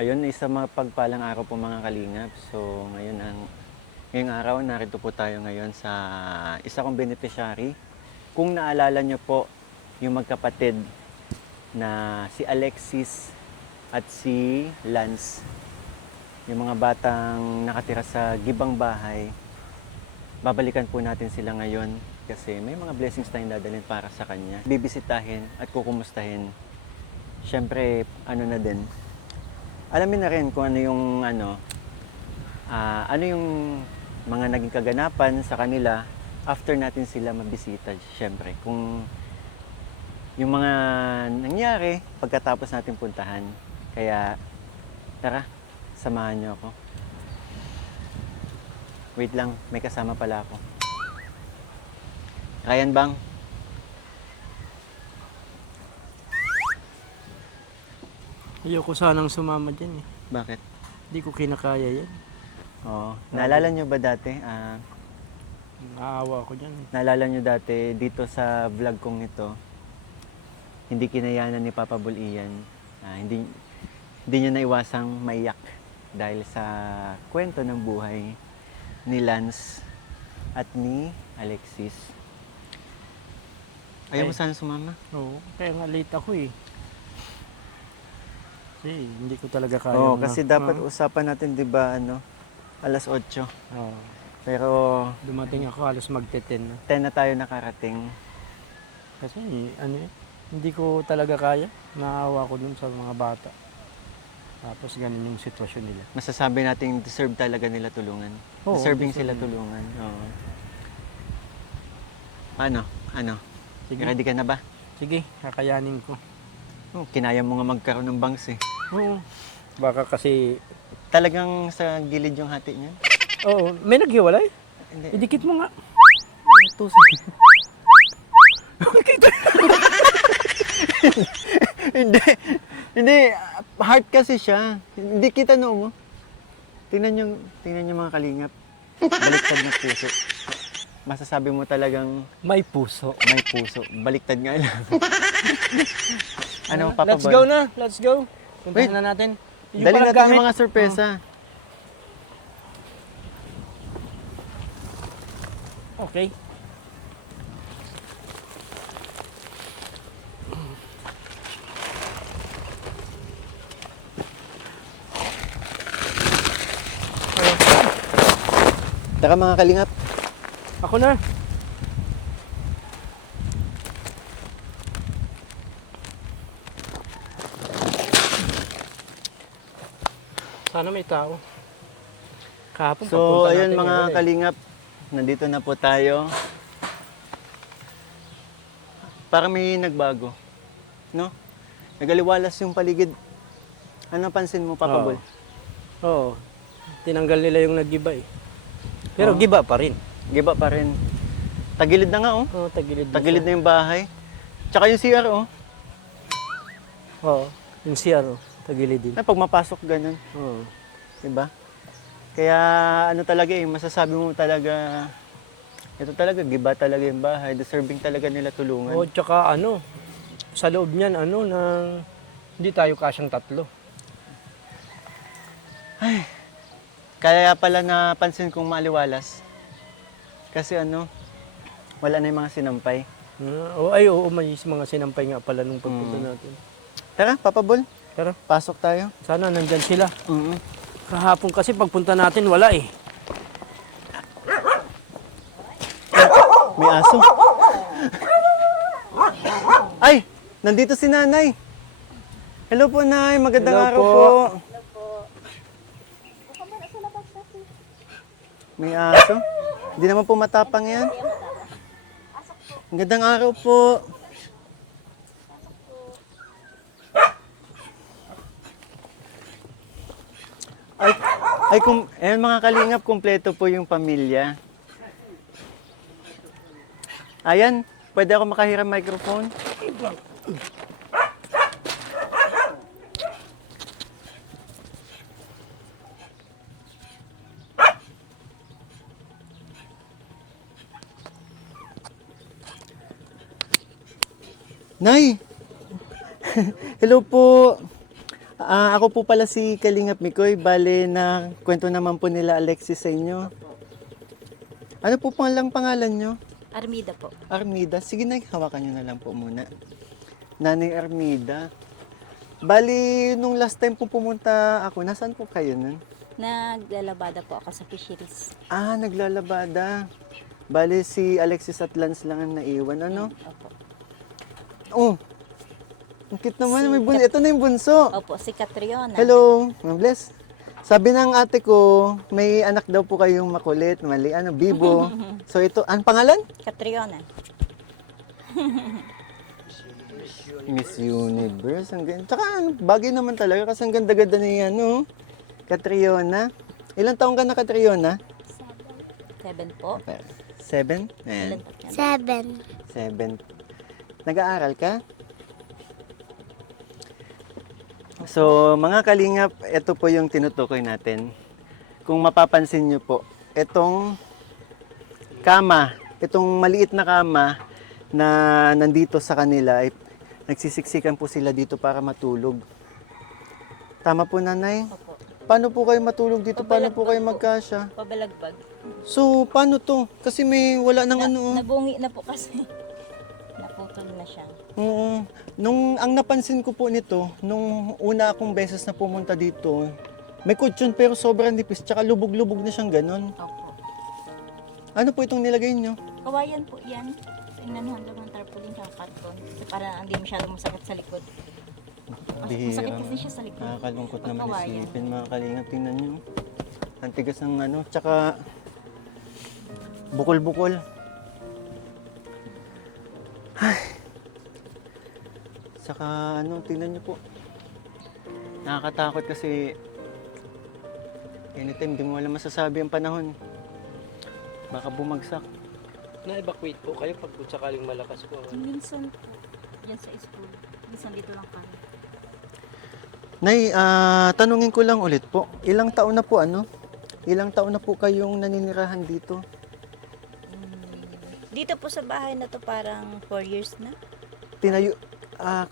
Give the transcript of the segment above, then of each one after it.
Ayun, isang mapagpalang araw po mga kalingap. So, ngayong araw, narito po tayo ngayon sa isa kong beneficiary. Kung naalala nyo po, yung magkapatid na si Alexis at si Lance, yung mga batang nakatira sa gibang bahay, babalikan po natin sila ngayon kasi may mga blessings tayong dadalhin para sa kanya. Bibisitahin at kukumustahin. Siyempre, alamin na rin kung ano yung mga naging kaganapan sa kanila after natin sila mabisita. Siyempre, kung yung mga nangyari pagkatapos natin puntahan. Kaya, tara, samahan niyo ako. Wait lang, may kasama pala ako. Ryan Bang, Ayoko sanang sumama dyan eh. bakit? Hindi ko kinakaya yan. Oo, naalala nyo ba dati? Naawa ko dyan eh. Naalala nyo dati dito sa vlog kong ito, hindi kinayanan ni Papa Bull Ian. Hindi niya naiwasang maiyak dahil sa kwento ng buhay ni Lance at ni Alexis. Ayaw mo sana sumama? Oo, kaya nga late ako eh. Kasi hindi ko talaga kaya. Oo, kasi dapat usapan natin, di ba, alas 8. Oo. Pero Dumating ako halos magte-10 na. 10 na tayo nakarating. Kasi hindi ko talaga kaya. Naawa ko dun sa mga bata. Tapos ganun yung sitwasyon nila. Masasabi natin deserve talaga nila tulungan. Oo, Deserving deserve sila nila. tulungan. Oo. Ano? Sige, Ready ka na ba? sige, kakayanin ko. Oh, kinaya mo nga magkaroon ng bangs eh. Oo. Baka kasi, Talagang sa gilid yung hati niya? oo, may naghiwalay? Hindi. Idikit mo nga. Tusan. Hindi. Hindi. Heart kasi siya. Hindi kita mo. Tingnan yung mga kalingap. Baliktad na puso. Masasabi mo talagang May puso. may puso. Baliktad nga lang. Ano, Papa Let's Bal? go na, let's go. Wait. Puntahan na natin. Dali palang natin gamit. yung mga sorpresa. Okay. Tara mga kalingap. Ako na. Sana may tao. Kahapon So, papunta ayun natin mga ngayon eh. kalingap. Nandito na po tayo. Parang may nagbago. No? Nagaliwalas yung paligid. Ano pansin mo, Papa Oo. Bol? Oo. Tinanggal nila yung nag-giba eh. Pero Oo. giba pa rin. Giba pa rin. Tagilid na nga, oh. Oo, tagilid na Tagilid siya. na yung bahay. Tsaka yung CR, oh. Oo. Yung CR, oh, tagilid din. Na pag mapasok ganun. Oo. Diba? Kaya ano talaga eh, masasabi mo talaga, ito talaga, giba talaga yung bahay. Deserving talaga nila tulungan. Oo, tsaka sa loob niyan, hindi tayo kasyang 3. Kaya pala napansin kong maliwalas. Kasi wala na yung mga sinampay. Oo, may mga sinampay nga pala nung pagpunta natin. Tara, Papa Bol, Tara, pasok tayo. sana nandyan sila. Mm. Kahapon kasi pagpunta natin, wala eh. May aso. Ay, nandito si Nanay. Hello po, Nay. Magandang Hello araw po. po. May aso. Hindi naman po matapang yan. Magandang araw po. Mga kalingap, kumpleto po yung pamilya. Ayan, pwede ako makahiram microphone? Nay! Hello po! Ako po pala si Kalingap Mikoy. Bale na kwento naman po nila Alexis sa inyo. Ano po palang pangalan nyo? Armida po. Armida. Sige na, hawakan nyo na lang po muna. Nanay Armida. Bali, nung last time po pumunta ako, nasaan po kayo nun? Naglalabada po ako sa fisheries. Naglalabada. Bali, si Alexis at Lance lang ang naiwan, ano? Opo. Oh, ang cute naman. May ito na yung bunso. Opo, si Catriona. Hello, Ma'am Bless. Sabi ng ate ko, may anak daw po kayong makulit, mali, bibo. So ito, ang pangalan? Catriona. Miss Universe. Ang ganda. Tsaka bagay naman talaga kasi ang ganda-ganda ni Catriona. Ilang taong ka na, Catriona? 7 po. 7? Ayan. Ilan po yan? 7. Nag-aaral ka? So, mga kalingap, ito po yung tinutukoy natin. Kung mapapansin nyo po, itong kama, itong maliit na kama na nandito sa kanila, ay nagsisiksikan po sila dito para matulog. Tama po, nanay? Opo. Paano po kayo matulog dito? Paano po kayo magkasya? Pabalagbag. So, paano to? Kasi may wala nang Nabungi na po kasi. Naputol na siya. Oo. Ang napansin ko po nito, nung una akong beses na pumunta dito, may kutsyon pero sobrang nipis, tsaka lubog-lubog na siyang ganon. Opo. Ano po itong nilagay nyo? Kawayan po yan. Inanuhan lang ng tarpaulin sa karton. Kasi para hindi masyadong masakit sa likod. Masakit kasi siya sa likod. Nakakalungkot Pag naman kawayan. isipin, mga kalingap. Tingnan nyo. Ang tigas ng tsaka bukol-bukol. Saka tingnan nyo po. Nakakatakot kasi anytime, di mo alam masasabi ang panahon. Baka bumagsak. Na-evacuate po kayo pag sakaling malakas po. Minsan po, yan sa school. Minsan dito lang kami. Nay, tanungin ko lang ulit po. Ilang taon na po Ilang taon na po kayong naninirahan dito? Dito po sa bahay na to parang 4 years na.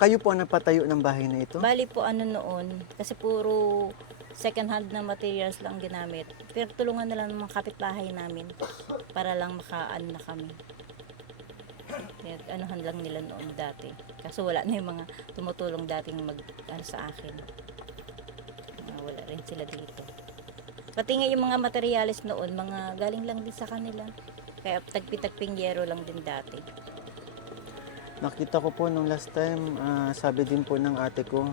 Kayo po ang nagpatayo ng bahay na ito? Bali po noon, kasi puro second hand na materials lang ginamit. Pero tulungan na lang ng mga kapitbahay namin para lang makaan na kami. Kaya anuhan lang nila noon dati. Kaso wala na yung mga tumutulong dating sa akin. Wala rin sila dito. Pati nga yung mga materials noon, mga galing lang din sa kanila. Kaya tagpi-tagping yero lang din dati. Nakita ko po nung last time, sabi din po ng ate ko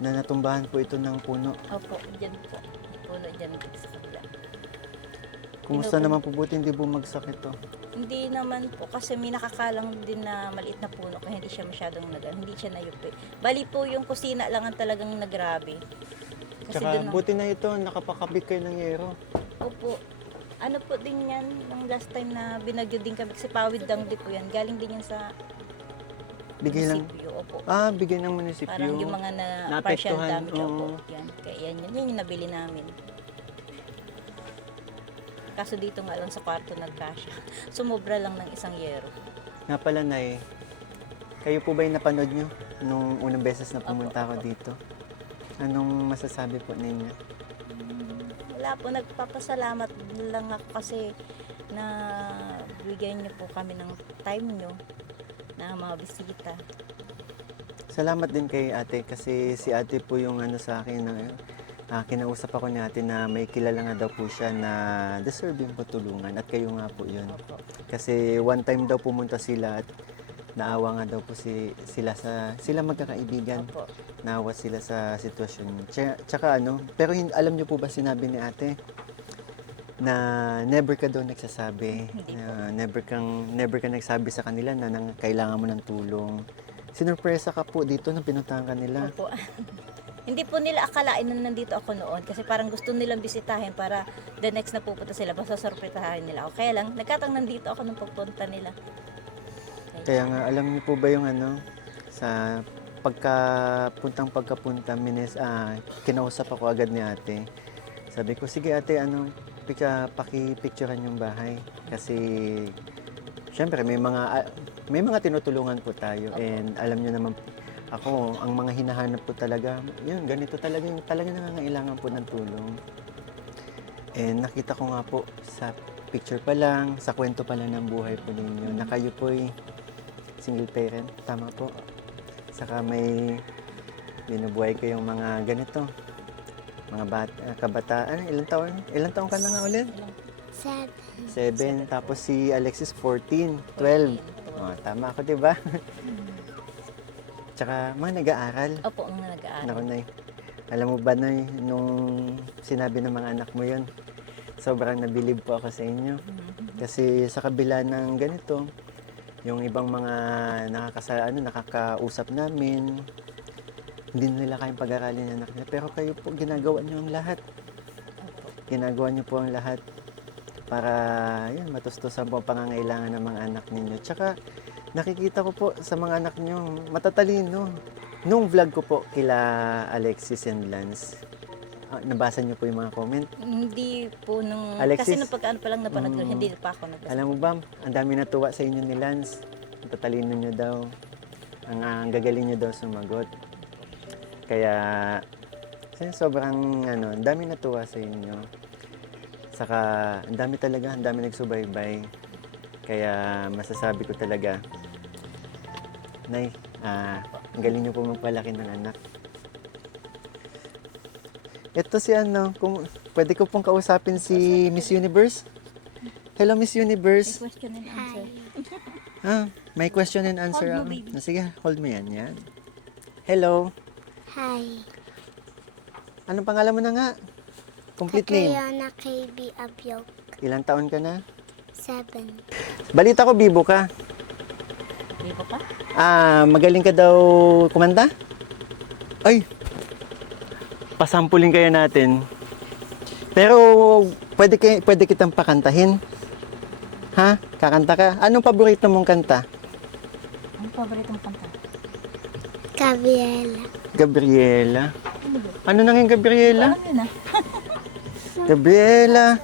na natumbahan po ito ng puno. Opo, dyan po. Puno dyan sa kabila. Kumusta naman po, buti hindi bumagsak ito? Hindi naman po kasi may nakakalang din na maliit na puno kaya hindi siya masyadong hindi siya nayupi. Bali po yung kusina lang ang talagang nagrabe. Kasi Tsaka doon buti na ito, nakapakabit kayo ng yero. Opo. Ano po din yan, nung last time na binagyo din kami kasi pawid lang din po yan. Galing din yan sa Bigay lang. munisipyo. Opo. Bigay ng munisipyo. Parang yung mga na partial Naapektuhan, damage. Opo. oo. Yan. Kaya yan yung nabili namin. Kaso dito nga lang sa kwarto nagkasya. Sumobra lang ng 1 yero. Nga pala, Nay, kayo po ba yung napanood nyo nung unang beses na pumunta ako Opo. dito? Anong masasabi po ninyo? Wala po, nagpapasalamat lang ako kasi na bigyan niyo po kami ng time niyo na mga bisita. Salamat din kay ate kasi si ate po yung sa akin na kinausap ako ni ate na may kilala nga daw po siya na deserve yung patulungan at kayo nga po yun. Kasi one time daw pumunta sila at naawa nga daw po sila magkakaibigan. Opo. Naawa sila sa sitwasyon. Tsaka pero alam niyo po ba sinabi ni ate na never ka daw nagsasabi, Hindi na never ka nagsabi sa kanila na kailangan mo ng tulong. Sinurpresa ka po dito nang pinuntahan ka nila. Opo. Hindi po nila akalain na nandito ako noon kasi parang gusto nilang bisitahin para the next na pupunta sila, basta sorpretahin nila ako. Kaya lang, nagkatang nandito ako nung pagpunta nila. Kaya nga, alam niyo po ba yung sa pagkapunta, kinausap ako agad ni ate. Sabi ko, sige ate, paki-picturean yung bahay. Kasi, syempre, may mga tinutulungan po tayo. And alam niyo naman, Ako, ang mga hinahanap ko talaga, yun, ganito talaga yung talaga nangangailangan po ng tulong. And nakita ko nga po sa picture pa lang, sa kwento pa lang ng buhay po ninyo, na kayo po'y single parent, tama po. Saka may binubuhay kayong mga ganito, mga kabataan. Ilang taon ka na nga ulit? 7. Tapos si Alexis 14, 12. Oh, tama ako, di ba? Tsaka mga nag-aaral. Opo, mga nag-aaral. Naku, Nay. Alam mo ba, Nay, nung sinabi ng mga anak mo yun, sobrang nabilib po ako sa inyo. Kasi sa kabila ng ganito, yung ibang mga nakakausap namin, hindi nila kayang pag-aralin ng anak nila. Pero kayo po, ginagawa niyo ang lahat. Ginagawa niyo po ang lahat para yun, matustusan po ang pangangailangan ng mga anak ninyo. Tsaka nakikita ko po sa mga anak niyo, matatalino. Nung vlog ko po kila Alexis and Lance, nabasa niyo po yung mga comment. Hindi po nung... Alexis? Kasi nung pagkaan pa lang napanood ko, hindi pa ako nagbasa. Alam mo ba, ang dami natuwa sa inyo ni Lance. Ang tatalino niyo daw. Ang gagaling niyo daw sumagot. Kaya, sobrang, ang dami natuwa sa inyo. Saka, ang dami talaga, ang dami nagsubaybay. Kaya, masasabi ko talaga, Nay, ang galing niyo po magpalaki ng anak. Ito si pwede ko pong kausapin si Miss Universe? Hello, Miss Universe. Question and answer. May question and answer. Hold mo, baby. Sige, hold mo yan. Hello. Hi. Anong pangalan mo na nga? Complete name. Catriona KB Abyok, Ilang taon ka na? 7. Balita ko, bibo ka. Hindi po pa? Magaling ka daw kumanta? Ay, pasampulin kaya natin. Pero pwede kitang pakantahin. Ha? Kakanta ka? Anong paborito mong kanta? Ang paboritong kanta? Gabriela. Gabriela. Ano nang yung Gabriela? Alam yun ah. Gabriela,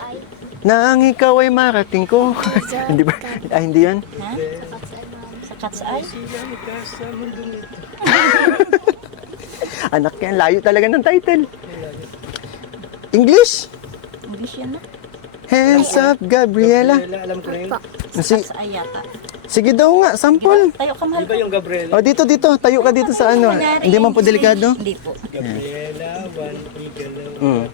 nang ikaw ay marating ko. Hindi ba? Hindi yan? Ha? Sa Cat's Eye? Sa mundong ito. Anak yan, layo talaga ng title. English? English yan na? Hands up, Gabriela. Alam ko na yun. Cat's Eye yata. Sige daw nga, sample. Tayo ka mahal Di ba yung Gabriela? O, dito. Tayo ka dito sa ano. Hindi man po delikado. Hindi po. Gabriela, one igalaw. Mm.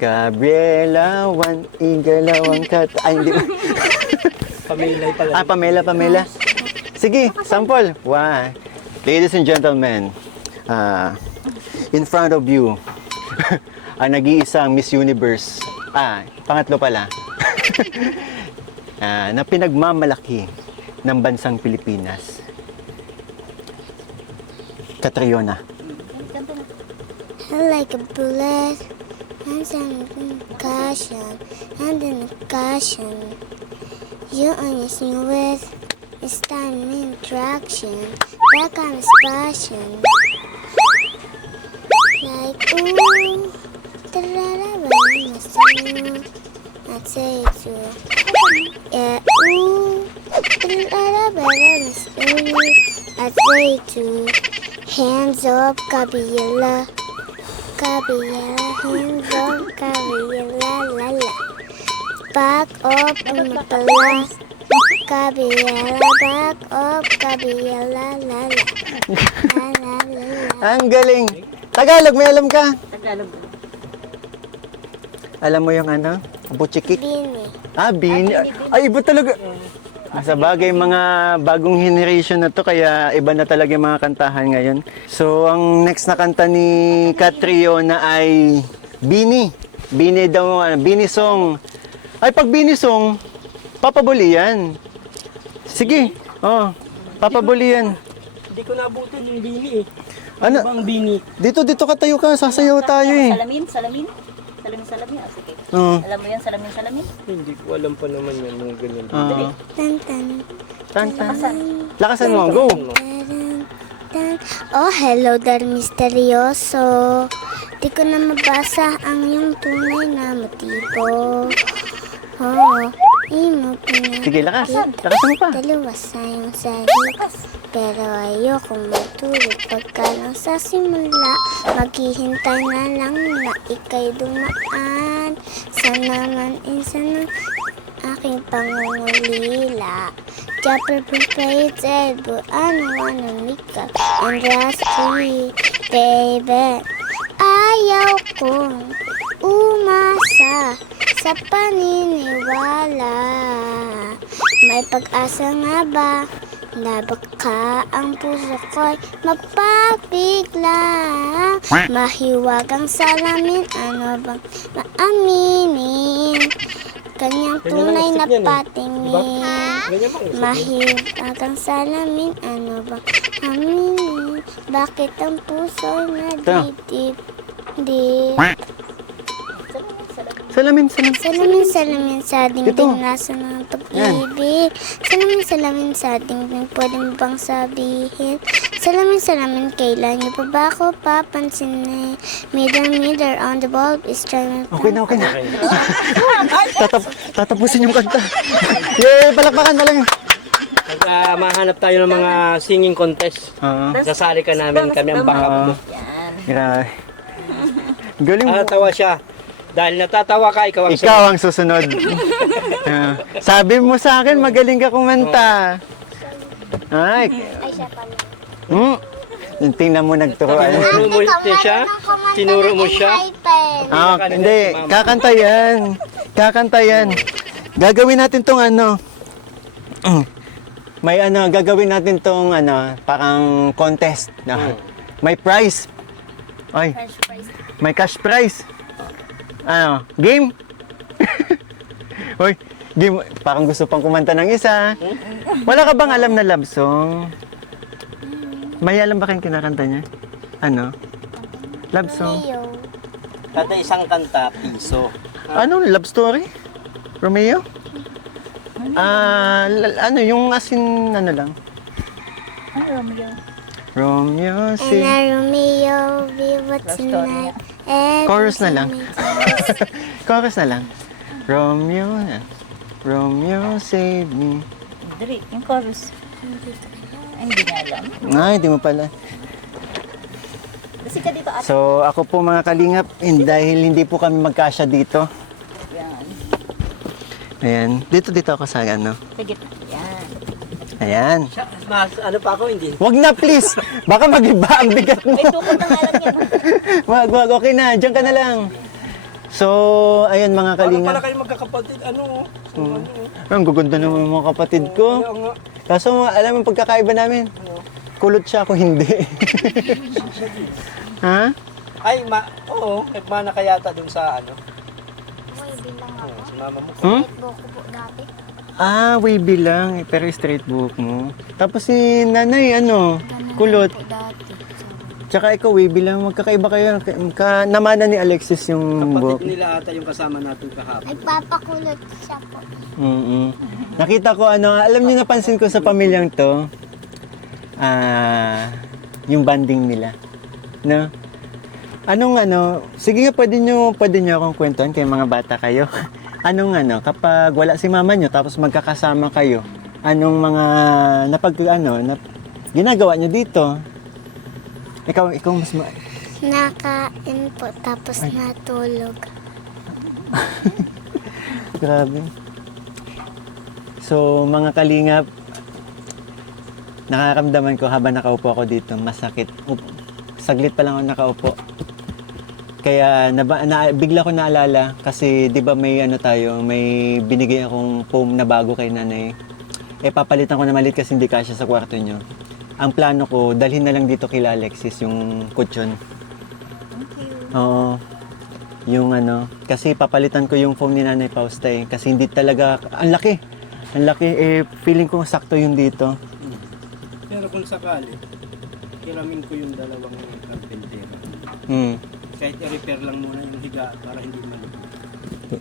Gabriela, one igalawang kat... Ay, hindi ba? Pamilay pala. Pamela. Sige, sample. One. Ladies and gentlemen, in front of you, ang nag-iisang Miss Universe. Pangatlo pala. Na pinagmamalaki ng bansang Pilipinas. Catriona. Kanta na. Like a bullet, and then caution, and then caution. You understand with it's time in traction. That kind of passion. Like ooh, I say it too. Yeah, ooh, I say it too. Hands up, Gabriela. Hands up, Gabriela, la la. Back up, pala. Gabriela, back up, Gabriela, la la. La la la la. Ang galing. Tagalog, may alam ka? Tagalog. Alam mo yung buchikik? Bini. Bini. Ay, iba talaga. Sa bagay, mga bagong generation na to, kaya iba na talaga yung mga kantahan ngayon. So, ang next na kanta ni Catriona ay Bini. Bini daw, Bini song. Ay, pag Bini song, papabuli yan. Sige, papabuli yan. Hindi ko nabutin yung bini eh. Ano? Bang bini? Dito ka, tayo ka, sasayaw tayo eh. Salamin. Sige. Oo. Alam mo yan, salamin. Hindi ko alam pa naman yan nung ganyan. Tan tan. Tan. Lakasan mo, go. Tan, tan. Oh, hello there, misteryoso. Di ko na mabasa ang iyong tunay na motibo. Oo, imo pinag... Sige, lakas. Lakas mo pa. Dalawa sayang sahig. Pero ayokong matulog pagka lang sa simula. Maghihintay na lang na ika'y dumaan. Sana man insan ng aking pangungulila. Chopper prepared, but I don't wanna make up industry, baby. Ayaw kong umasa sa paniniwala. May pag-asa nga ba na baka ang puso ko'y mapabigla? Mahiwagang salamin, ano bang maaminin? Kanyang tunay na patingin. Ganyan ba? Mahiwagang salamin, ano bang aminin? Bakit ang puso nadidip? Salamin. Salamin sa dingding Ito. nasa ng pag-ibig. Salamin sa dingding pwede mo bang sabihin? Salamin kailan niyo pa ba ako papansinin? Middle on the bulb is trying to... Okay na. Tatapusin yung kanta. Yay, palakpakan na lang. Pag mahanap tayo ng mga singing contest, Oo. sasali ka namin, kami ang backup mo. Grabe. Galing mo. Natatawa siya. Dahil natatawa ka, ikaw ang Ikaw ang susunod. Sabi mo sa akin, magaling ka kumanta. Ay. Ay, siya pala. Tingnan mo nagturuan. Tinuro mo siya? Tinuro mo siya? Hindi. Kakanta yan. Gagawin natin tong ano. May gagawin natin tong parang contest. May prize. Ay. May cash prize. Game? Hoy, game. Parang gusto pang kumanta ng isa. Wala ka bang alam na love song? May alam ba kayong kinakanta niya? Love song? Kada isang kanta, piso. Love story? Romeo? Yung asin, lang? Romeo, And sing. Romeo, we were tonight. Chorus na lang. Chorus na lang. Romeo, save me. Dali, yung chorus. Ay, hindi na alam. Hindi mo pala. Kasi ka dito at So, ako po mga kalingap, dahil hindi po kami magkasya dito. yan. Ayan. Dito ako sa Sa gitna. Yan. Ayan. Mas, pa ako, hindi. Wag na please. Baka mag-iba ang bigat mo. May tukod na nga lang yan. Wag. Okay na. Diyan ka na lang. So, ayun mga Paano kalingap. pala kayo magkakapatid? Ang guganda naman ng mga kapatid ko. Kaya nga. Kaso, alam mo pagkakaiba namin. Kulot siya, ako hindi. Ha? Ay, oo, nagmana ka yata dun sa si mama mo. Boko po dati. Wavy lang. Pero straight buhok mo. Tapos si nanay, kulot. Po dati. Tsaka ikaw, wavy lang. Magkakaiba kayo. Namana ni Alexis yung buhok. Kapatid nila ata yung kasama natin kahapon. Nagpapakulot siya po. Nakita ko, alam niyo, napansin ko sa pamilyang to, yung banding nila. No? Sige nga, pwede nyo akong kwentuhan kay mga bata kayo. Kapag wala si mama nyo, tapos magkakasama kayo, anong mga, ginagawa nyo dito? Ikaw mas Nakain po tapos natulog. Grabe. So, mga kalingap, nakaramdaman ko habang nakaupo ako dito, masakit. Saglit pa lang ako nakaupo. Kaya bigla ko naalala kasi 'di ba may may binigay akong foam na bago kay nanay. Papalitan ko na maliit kasi hindi kasya sa kwarto niyo. Ang plano ko, dalhin na lang dito kila Alexis yung kutsyon. Oo. Yung kasi papalitan ko yung foam ni Nanay Fausta kasi hindi talaga, ang laki, feeling ko sakto yung dito. Pero kung sakali, hiramin ko yung dalawang karpentero. Kahit i-repair lang muna yung higa para hindi malubog.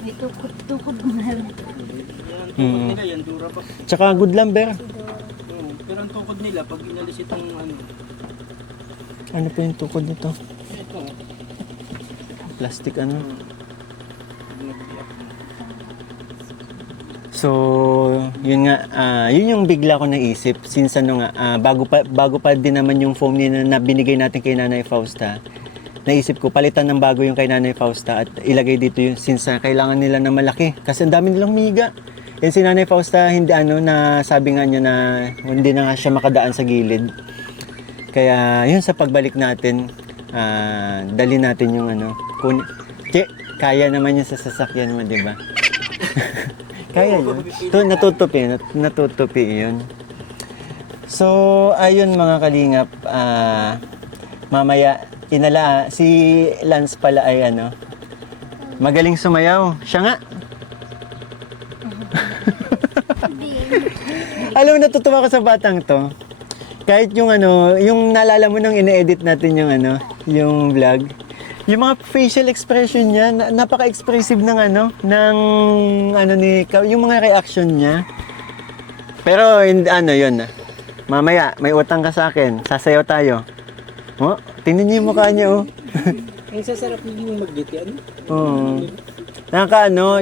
May tukod mo na lang. Yan ang tukod nila, yan dura pa. Tsaka good lumber. Pero ang tukod nila, pag inalis itong Ano po yung tukod nito? ito, Plastic pag So, yun nga, yun yung bigla ko naisip since ano nga, bago pa din naman yung foam na binigay natin kay Nanay Fausta. Naisip ko, palitan ng bago yung kay Nanay Fausta at ilagay dito yung since kailangan nila na malaki kasi ang dami nilang miga. And si Nanay Fausta, hindi na sabi nga niya na hindi na nga siya makadaan sa gilid. Kaya yun sa pagbalik natin, dali natin yung kaya naman yun sa sasakyan mo, di ba? Kaya yun. Natutupi yun. So, ayun mga kalingap, mamaya, si Lance pala ay magaling sumayaw. Siya nga. Alam mo, natutuwa ko sa batang to. Kahit yung yung naalala mo nung ine-edit natin yung yung vlog, yung mga facial expression niya, napaka-expressive ng yung mga reaction niya. Pero yun. Mamaya, may utang ka sa akin. Sasayaw tayo. Oh, tingnan niyo yung mukha niya, oh. Ang sasarap niyo yung mag-giti, Oo.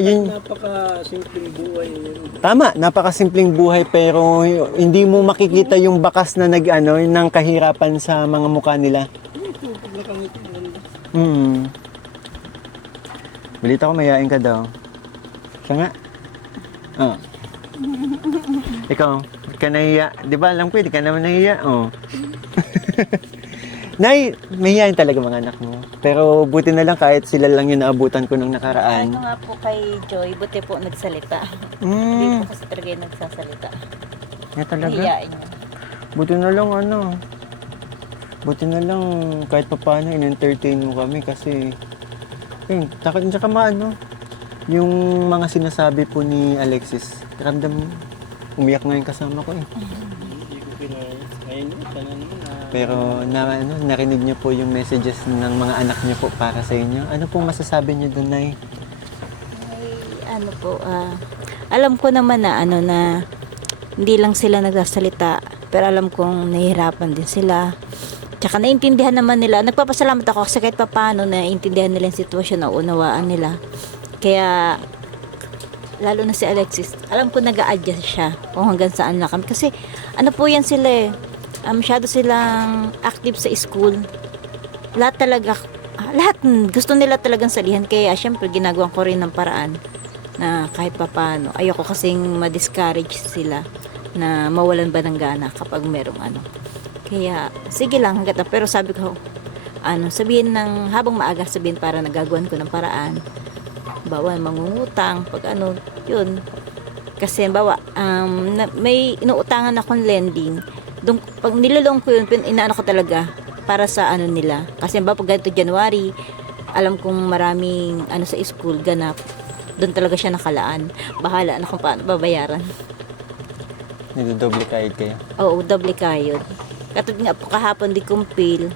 yun. Napaka-simpleng buhay yun. Tama, napakasimpleng buhay pero hindi mo makikita yung bakas na ng kahirapan sa mga mukha nila. Pag nakangiti mo. Balita ko mayain ka daw. Siya nga. Oh. Ikaw, ka nahiya. Di ba alam ko, hindi ka naman nahiya. Oh. Nay, mahihayin talaga mga anak mo. Pero buti na lang kahit sila lang yung naabutan ko nung nakaraan. Ano nga po kay Joy, buti po nagsalita. Hindi po kasi talaga yung nagsasalita. Nga talaga? Nahiyain niya. Buti na lang Buti na lang kahit pa paano in-entertain mo kami kasi tsaka yung mga sinasabi po ni Alexis, ramdam mo, umiyak nga yung kasama ko eh. Hindi ko pinay. Ngayon, tanan mo na. Pero narinig niyo po yung messages ng mga anak niyo po para sa inyo. Ano pong masasabi niyo doon, Nay? Alam ko naman na na hindi lang sila nagsasalita, pero alam kong nahihirapan din sila. Tsaka naiintindihan naman nila. Nagpapasalamat ako kasi kahit paano naiintindihan nila yung sitwasyon na unawaan nila. Kaya lalo na si Alexis, alam ko nag-a-adjust siya kung hanggang saan na kami. Kasi po yan sila masyado silang active sa school. Lahat gusto nila talagang salihan. Kaya syempre ginagawa ko rin ng paraan na kahit papaano. Ayoko kasing ma-discourage sila na mawalan ba ng gana kapag merong Kaya sige lang hanggat pero sabi ko sabihin ng habang maaga sabihin para nagagawan ko ng paraan. Bawal mangungutang pag yun. Kasi may inuutangan akong lending. Pag nilulong ko yun, inaano ko talaga para sa nila. Kasi pag ganito January, alam kong maraming sa school ganap. Doon talaga siya nakalaan. Bahala na kung paano babayaran. Nidodoble kayod kayo? Oo, doble kayod. Katulad nga po kahapon di kumpil.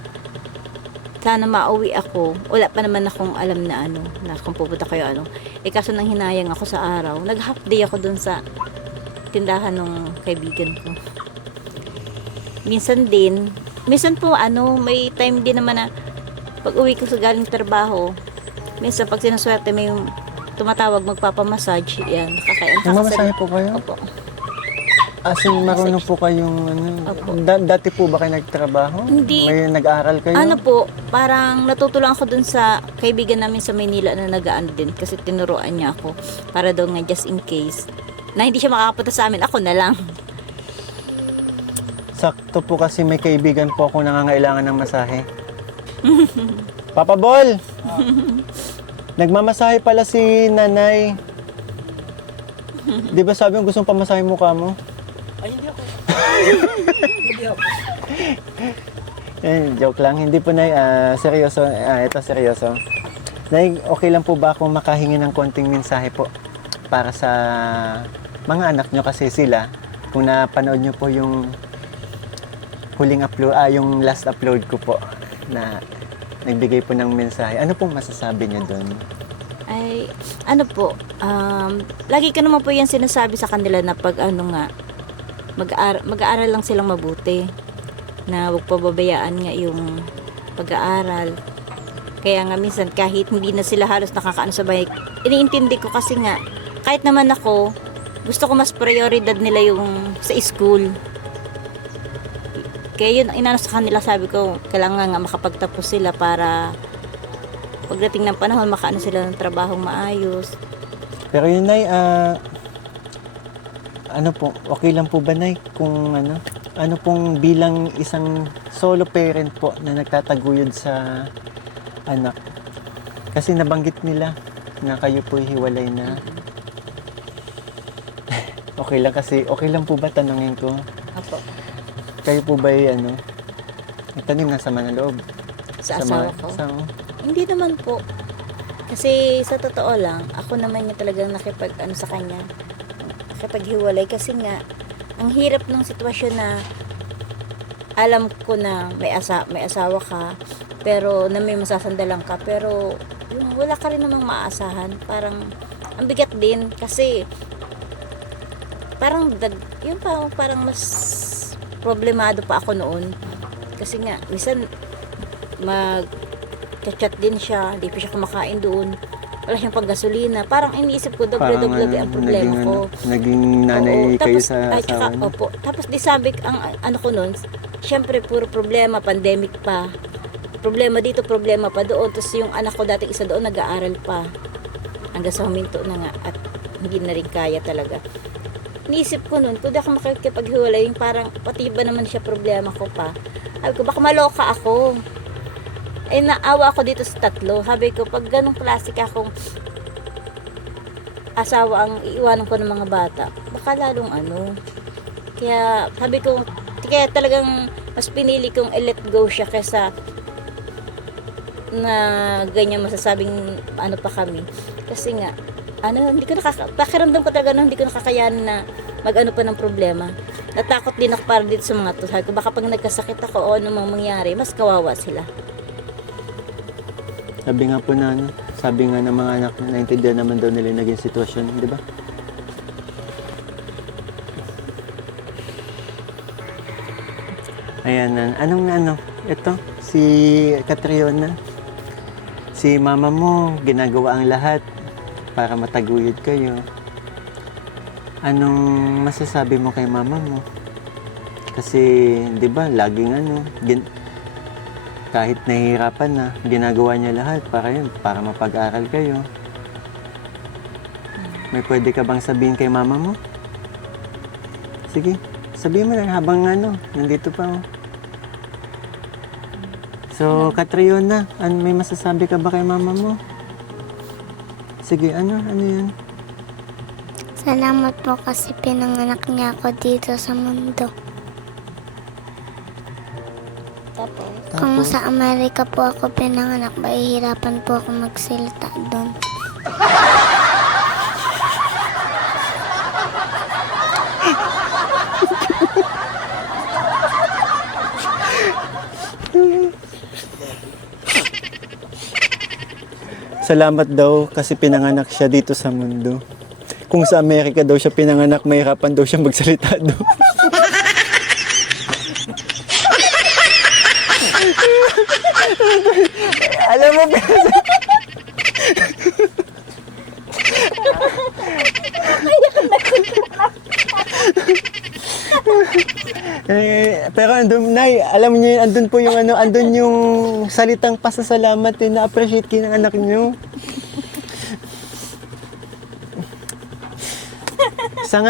Sana mauwi ako. Wala pa naman akong alam na na kung pupunta kayo kaso nang hinayang ako sa araw. Nag-half day ako dun sa tindahan ng kaibigan ko. Minsan po may time din naman na pag uwi ko sa galing trabaho, minsan pag sinuswerte may tumatawag magpapamassage, yan, nakakain. Nagmamasahe po kayo? Opo. Asin marunong po kayong Opo. Dati po ba kayo nagtrabaho? Hindi. May nag-aaral kayo? Po, parang natutulang ako dun sa kaibigan namin sa Maynila na nag-aan din kasi tinuruan niya ako para daw nga just in case na hindi siya makakapunta sa amin, ako na lang. Sakto po kasi may kaibigan po ako nangangailangan ng masahe. Papa Bol! Nagmamasahe pala si Nanay. Di ba sabi mo gustong pamasahe mukha mo? Ay, hindi ako. Hindi ako. Joke lang. Hindi po, Nay. Seryoso. Ito, seryoso. Nay, okay lang po ba kung makahingi ng konting mensahe po para sa mga anak nyo kasi sila, kung napanood nyo po yung huling upload, yung last upload ko po na nagbigay po ng mensahe. Ano pong masasabi nyo doon? Ay, lagi ko naman po yan sinasabi sa kanila na pag mag-aaral lang silang mabuti. Na huwag pababayaan nga yung pag-aaral. Kaya nga minsan kahit hindi na sila halos nakakaano sa bahay, iniintindi ko kasi nga, kahit naman ako, gusto ko mas prioridad nila yung sa school. Kaya yun, inano sa kanila, sabi ko, kailangan nga makapagtapos sila para pagdating ng panahon, makaano sila ng trabahong maayos. Pero yun, Nay, ano po, okay lang po ba, Nay, kung ano pong bilang isang solo parent po na nagtataguyod sa anak? Kasi nabanggit nila na kayo po hiwalay na. Okay lang kasi, okay lang po ba tanungin ko? Apo, Kayo po ba itanim nasa Manaloob? sa asawa ko. Hindi naman po. Kasi sa totoo lang, ako naman yung talagang nakipag-ano sa kanya. Nakipaghiwalay kasi nga, ang hirap ng sitwasyon na alam ko na may asawa ka, pero na may masasandalan ka, pero yung wala ka rin namang maaasahan. Parang, ang bigat din kasi parang parang mas problemado pa ako noon. Kasi nga, minsan mag-chat din siya, hindi pa siya kumakain doon. Wala siyang panggasolina. Parang iniisip ko, doble-doble ang problema ko. Naging nanay Oo, kayo tapos, sa tsaka, asawa niyo? opo. Tapos di sabi, ang ano ko noon, syempre puro problema, pandemic pa. Problema dito, problema pa doon. Tapos yung anak ko dati isa doon, nag-aaral pa. Hanggang sa huminto na nga at hindi na rin kaya talaga. Niisip ko nun, kung di ako makikipaghiwalay, yung parang pati ba naman siya problema ko pa. Sabi ko, baka maloka ako. Eh, naawa ako dito sa tatlo. Sabi ko, pag ganong klase akong asawa ang iiwanan ko ng mga bata, baka lalong ano. Kaya, sabi ko, kaya talagang mas pinili kong i-let go siya kesa na ganyan masasabing ano pa kami. Kasi nga, hindi ko pakiramdam ko talaga hindi ko nakakayanan na mag-ano pa ng problema. Natakot din ako para dito sa mga to. Sabi ko, baka pag nagkasakit ako o ano mang mangyari, mas kawawa sila. Sabi nga po sabi nga ng mga anak na naintindihan naman daw nila yung naging sitwasyon, di ba? Ayan, ito, si Catriona. Si mama mo, ginagawa ang lahat para mataguyod kayo. Anong masasabi mo kay mama mo? Kasi, di ba, laging kahit nahihirapan na, ginagawa niya lahat para mapag-aral kayo. May pwede ka bang sabihin kay mama mo? Sige, sabihin mo lang habang nandito pa. So, Catriona, may masasabi ka ba kay mama mo? Sige, ano yan? Salamat po kasi pinanganak niya ako dito sa mundo. Tapos, Kung sa Amerika po ako pinanganak, mahihirapan po ako magsalita doon. Salamat daw kasi pinanganak siya dito sa mundo. Kung sa Amerika daw siya pinanganak, mahirapan daw siya magsalita doon. Alam mo, pero Nay, alam niyo, andun po yung andun yung salitang pasasalamat na-appreciate kayo ng anak niyo. Isang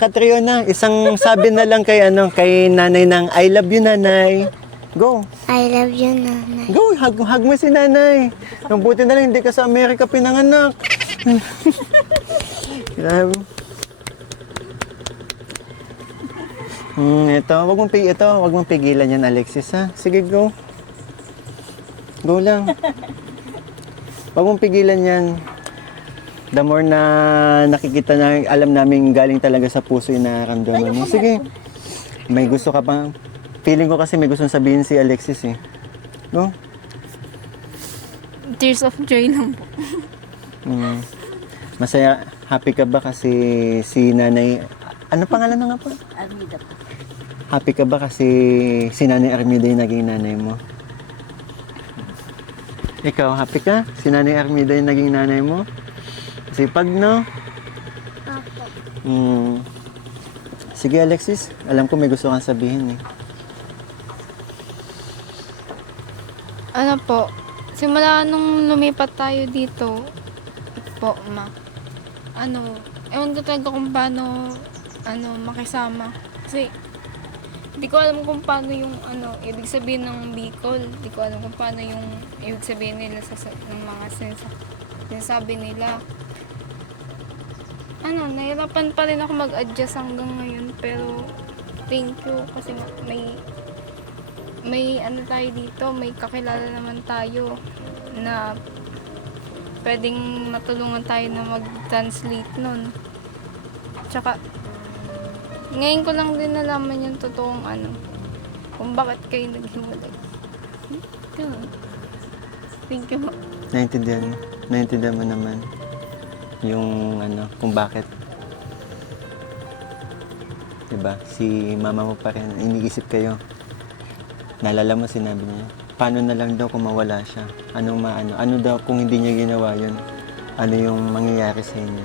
Catriona, isang sabi na lang kay nanay ng I love you, nanay. Go. I love you, Nanay. Go, hug mo si nanay. Ang buti na lang hindi ka sa Amerika pinanganak. Grabe. Wag mong pigilan yan, Alexis, ha? Sige, go. Go lang. Wag mong pigilan yan. The more na nakikita na, alam namin galing talaga sa puso yung nararamdaman mo. Sige. May gusto ka pang... Feeling ko kasi may gustong sabihin si Alexis, eh. Go. Tears of joy lang po. Masaya, happy ka ba kasi si nanay... Ano pangalan na nga po? Armida po. Happy ka ba kasi si Nanay Armida yung naging nanay mo? Ikaw, happy ka? Si Nanay Armida yung naging nanay mo? Sipag, no? Opo. Sige Alexis, alam ko may gusto kang sabihin eh. Ano po, simula nung lumipat tayo dito, po, ma. Ewan ko talaga kung paano, makisama. Kasi, hindi ko alam kung paano yung, ibig sabihin ng Bicol. Hindi ko alam kung paano yung ibig sabihin nila ng mga sinasabi nila. Nahirapan pa rin ako mag-adjust hanggang ngayon. Pero, thank you kasi may tayo dito, may kakilala naman tayo na pwedeng matulungan tayo na mag-translate nun. Tsaka, ngayon ko lang din nalaman yung totoong kung bakit kayo naghiwalay. Yun. Thank you. Naintindihan mo naman yung kung bakit. Diba? Si mama mo pa rin, iniisip kayo. Naalala mo, sinabi niya, paano na lang daw kung mawala siya? Ano daw kung hindi niya ginawa yun? Ano yung mangyayari sa inyo?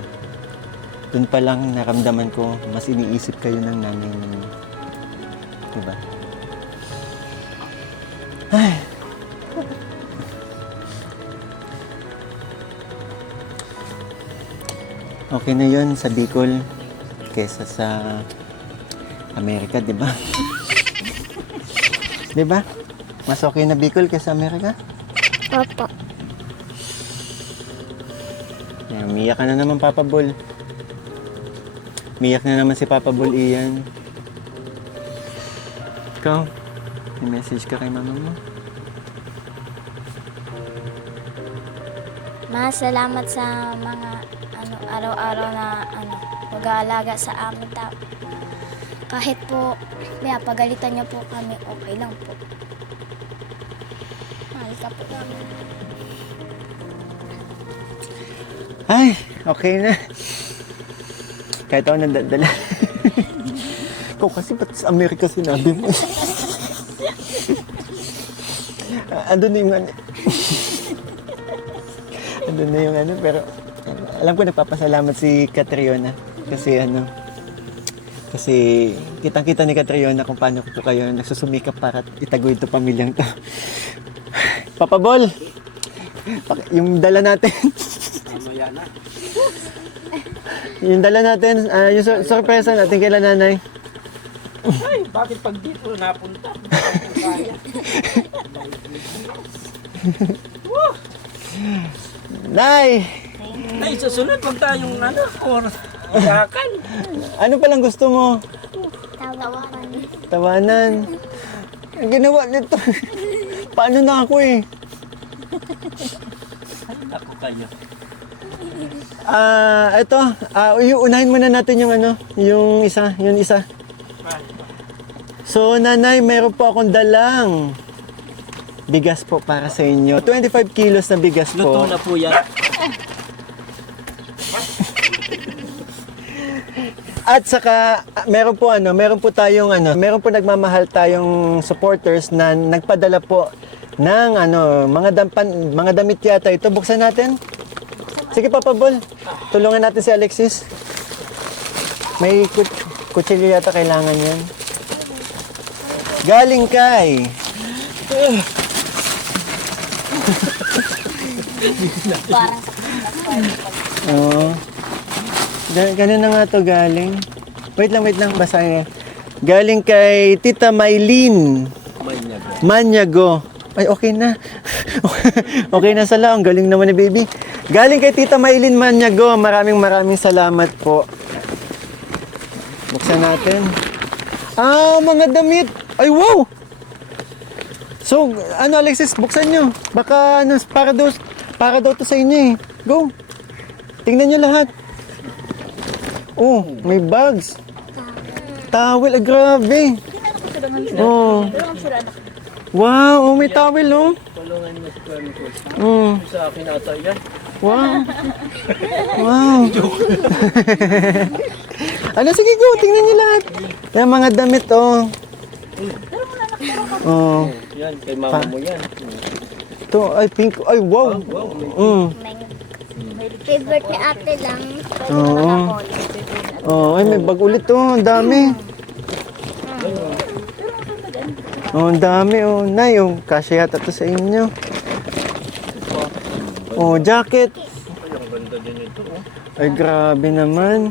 Doon pa lang naramdaman ko, mas iniisip kayo ng nanay ninyo. Diba? Ay. Okay na yun sa Bicol kesa sa Amerika, di ba? Di ba? Mas okay na Bicol kesa Amerika? Opo. Umiyak ka na naman, Papa Bol. Umiyak na naman si Papa Bol, Ian. Ikaw, may message ka kay mama mo? Salamat sa mga araw-araw na pag-aalaga sa amin. Kahit po pagalitan niyo po kami, okay lang po. Mahal ka po namin. Ay, okay na. Kahit ako nandadala. Ikaw kasi ba't sa Amerika sinabi mo? Andun na yung andun na yung pero alam ko nagpapasalamat si Catriona kasi kasi kitang-kita ni Catriona kung paano po kayo nagsusumikap para itaguyod to pamilyang to. Papa Bol, yung dala natin. Mamaya na. Yung dala natin, yung sorpresa natin kay nanay. Ay, bakit pag dito napunta? Kaya. Nay! Ay, susunod pag tayong oras. Yakan. Ano palang gusto mo? Tawakan. Tawanan. Ang ginawa nito. Paano na ako eh? Ako kayo. Ito. Unahin muna natin yung yung isa. So, nanay, meron po akong dalang bigas po para sa inyo. 25 kilos na bigas po. Luto na po yan. At saka meron po tayong meron po nagmamahal tayong supporters na nagpadala po ng mga damit yata ito. Buksan natin. Sige Papa Bol. Tulungan natin si Alexis. May kutsilyo yata kailangan yan. Galing kay Parang Oo. Ganun na nga to galing. Wait lang, basahin. Galing kay Tita Maylin Manyago. Ay, okay na. Okay na sala. Ang galing naman ni baby. Galing kay Tita Maylin Manyago. Maraming salamat po. Buksan natin. Mga damit. Ay, wow! So, Alexis, buksan nyo. Baka, para daw to sa inyo eh. Go. Tingnan nyo lahat. Oh, may bags. Towel, grabe. Oh. Wow, may towel, oh. Tulungan mo si Chronicles. Mm. Sa akin ata yan. Wow. Wow. Sige, go. Tingnan nyo lahat. Yung mga damit, oh. Oh. Yan, kay mama mo yan. Ito, ay, pink. Ay, wow. Wow. favorite ni ate lang. Oo. Oh, ay may bag ulit oh, ang dami. Oh, ang dami oh. Nay, oh, kasya yata to sa inyo. Oh, jacket. Ay, ang ganda din ito. Oh. Ay, grabe naman.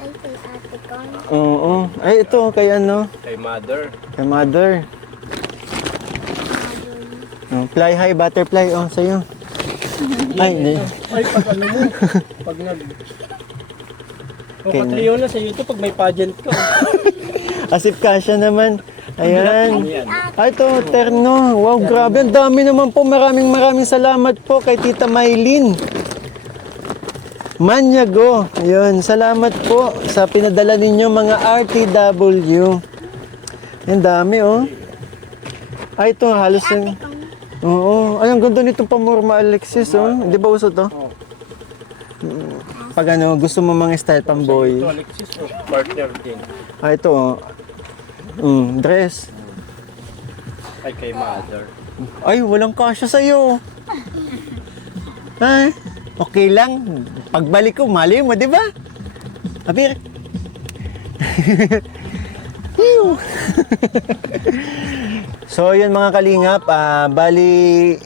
Ay, kay ate ko. Oo. Ay, ito, kay ano? Kay mother. Kay mother. Oh, fly high, butterfly. Oh, sa'yo. Ay, hindi. Ay, pag ano mo, pag nag... O, Okay, Catriona, sa iyo ito pag may pageant ka. Asip kasya naman. Ayan. Yan. Ay, ito, terno. Wow, grabe. Ang dami naman po. Maraming salamat po kay Tita Maylin Manyago. Ayun, salamat po sa pinadala ninyo mga RTW. Ang dami, oh. Ay, ito, halos yung... Oo. Ay, ang ganda nitong pamorma, Alexis, oh. Di ba uso to? Oh. Pag ano, gusto mo mga style pamboy. Ito, Alexis, oh, partner din. Ah, ito, oh. Dress. Ay, kay mother. Ay, walang kasya sa'yo. Ay, okay lang. Pagbalik ko, mali mo, di ba? Abir. Phew. So, yun mga kalingap, bali,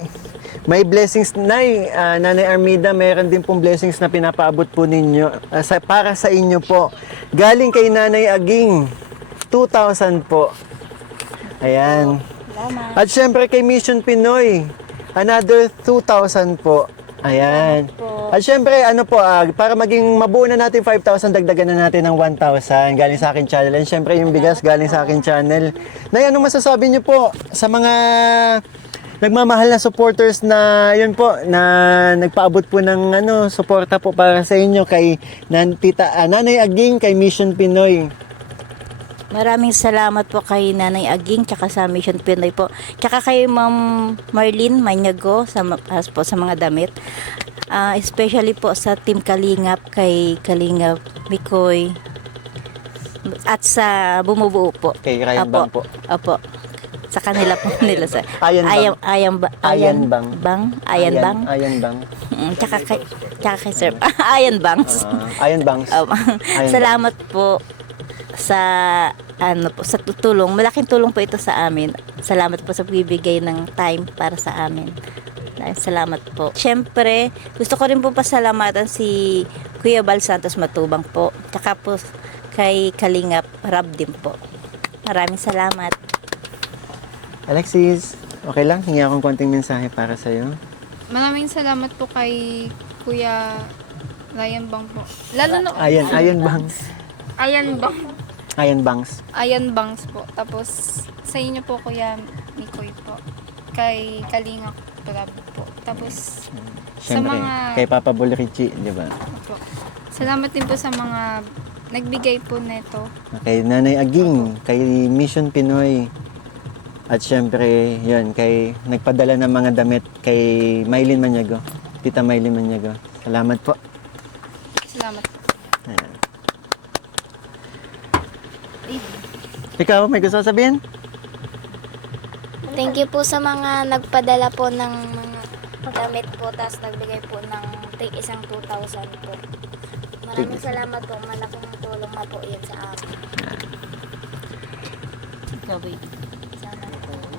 may blessings, Nanay Armida, mayroon din pong blessings na pinapaabot po ninyo, para sa inyo po. Galing kay Nanay Aging, 2,000 po. Ayan. Salamat. At syempre kay Mission Pinoy, another 2,000 po. Ayan. po. At syempre, ano po, para maging mabuo na natin 5,000, dagdagan na natin ng 1,000 galing sa akin channel. And syempre, yung bigas galing sa akin channel. Nay, ano masasabi niyo po sa mga nagmamahal na supporters na, yun po, na nagpaabot po ng suporta po para sa inyo kay Nanay Aging, kay Mission Pinoy. Maraming salamat po kay Nanay Aging tsaka sa Mission Pinoy po. Tsaka kay Ma'am Marlene Manyago sa mga damit. Especially po sa Team Kalingap, kay Kalingap Mikoy at sa bumubuo po. Kay Ryan Apo. Bang po. Opo. Sa kanila po nila sa Ayan Bang. Ayan Bang. Ayan Bang. Tsaka kay Sir Ayan Bangs. Ayan Bangs. Salamat po sa sa tutulong. Malaking tulong po ito sa amin. Salamat po sa bibigay ng time para sa amin. Salamat po. Siyempre, gusto ko rin po pasalamatan si Kuya Bal Santos Matubang po. Tsaka po kay Kalingap Rab din po. Maraming salamat. Alexis, okay lang? Hingi akong konting mensahe para sa'yo. Maraming salamat po kay Kuya Ryan Bang po. Lalo na Ayan Bangs. Ayan Bang. Ayan Bangs. Ayan Bangs po. Tapos sa inyo po Kuya Mikoy po. Kay Kalinga Club po. Tapos Siyempre, mga- kay Papa Bolrichi, di ba? po. Salamat din po sa mga nagbigay po neto. Kay Nanay Aging, kay Mission Pinoy. At siyempre, yun, kay nagpadala ng mga damit kay Maylin Manyago. Tita Maylin Manyago. Salamat po. Salamat po. Ayan. Ikaw, may gusto sabihin? Thank you po sa mga nagpadala po ng mga damit po, tapos nagbigay po ng 2,000 po. Maraming salamat po, malaking tulong na po yan sa amin.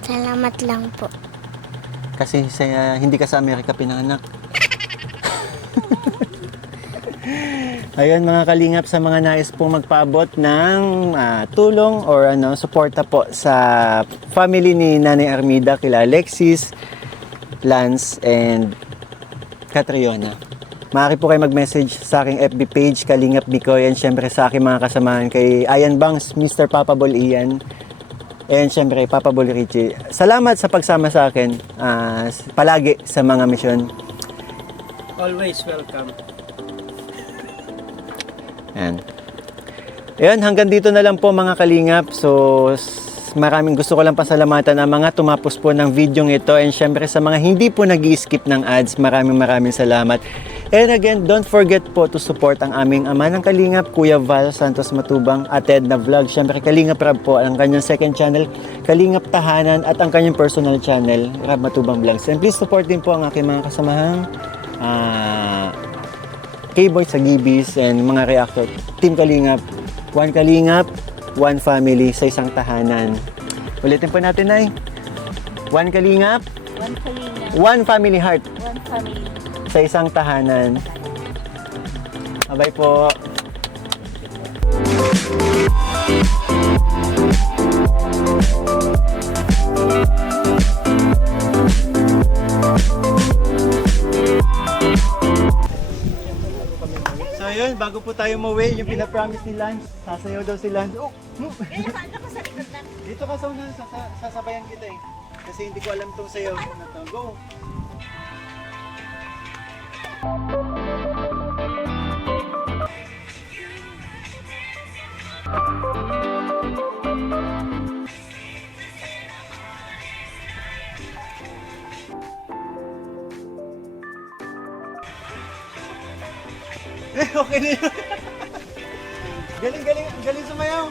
Salamat lang po. Kasi hindi ka sa Amerika pinanganak. Ayun mga kalingap, sa mga nais pong magpaabot ng tulong or suporta po sa family ni Nanay Armida, kila Alexis, Lance, and Catriona. Maaari po kayo mag-message sa aking FB page, Kalingap Bikoy, and syempre sa aking mga kasamahan kay Ayan Bangs, Mr. Papa Bol Ian, and syempre Papa Bol Richie. Salamat sa pagsama sa akin palagi sa mga misyon. Always welcome. Yan. Ayun, hanggang dito na lang po mga kalingap. So, maraming gusto ko lang pasalamatan ang mga tumapos po ng video ito. And syempre sa mga hindi po nag-skip ng ads, maraming salamat. And again, don't forget po to support ang aming ama ng kalingap, Kuya Val Santos Matubang, at Edna Vlog. Syempre, Kalingap Rab po, ang kanyang second channel, Kalingap Tahanan, at ang kanyang personal channel, Rab Matubang Vlogs. And please support din po ang aking mga kasamahang K-Boy sa Gibis and mga reactor. Team Kalingap. One Kalingap, one family sa isang tahanan. Ulitin po natin, Nay. One Kalingap, One kalinga, one family heart one family. sa isang tahanan. Abay po. So yun, bago po tayo mauwi, yung pinapromise ni Lance, sasayaw daw si Lance. Oh! Dito ka sa una, sasabayan kita eh. Kasi hindi ko alam tong sayaw na to. Go! Okay na yun. Galing sumayaw.